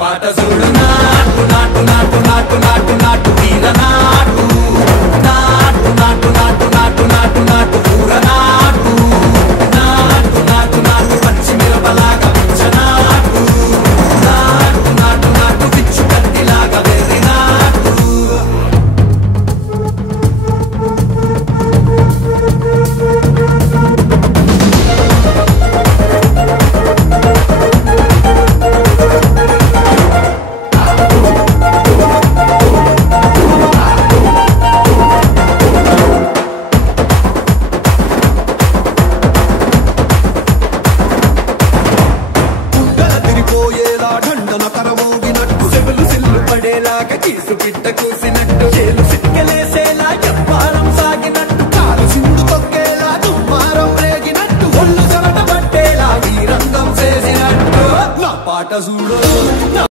పాట చూడు నాటు నాటు నాటు నాటు నాటు నాటు వీర నాటు నాటు నాటు నాటు నాటు నాటు నాటు పూర నాటు నాటు నాటు నాటు పచ్చి మిరపలాగా పిచ్చ నాటు నాటు నాటు నాటు పిచ్చు కత్తిలాగా వెర్రి నాటు కీసు పిట్ట కూసినట్టు చేలు సిక్కలేసేలా ఎవ్వారం సాగినట్టు కాలు సింధు తొక్కేలా దుమ్మారం రేగినట్టు ఒళ్ళు చెమట పట్టేలా వీరంగం చేసినట్టు నా పాట చూడు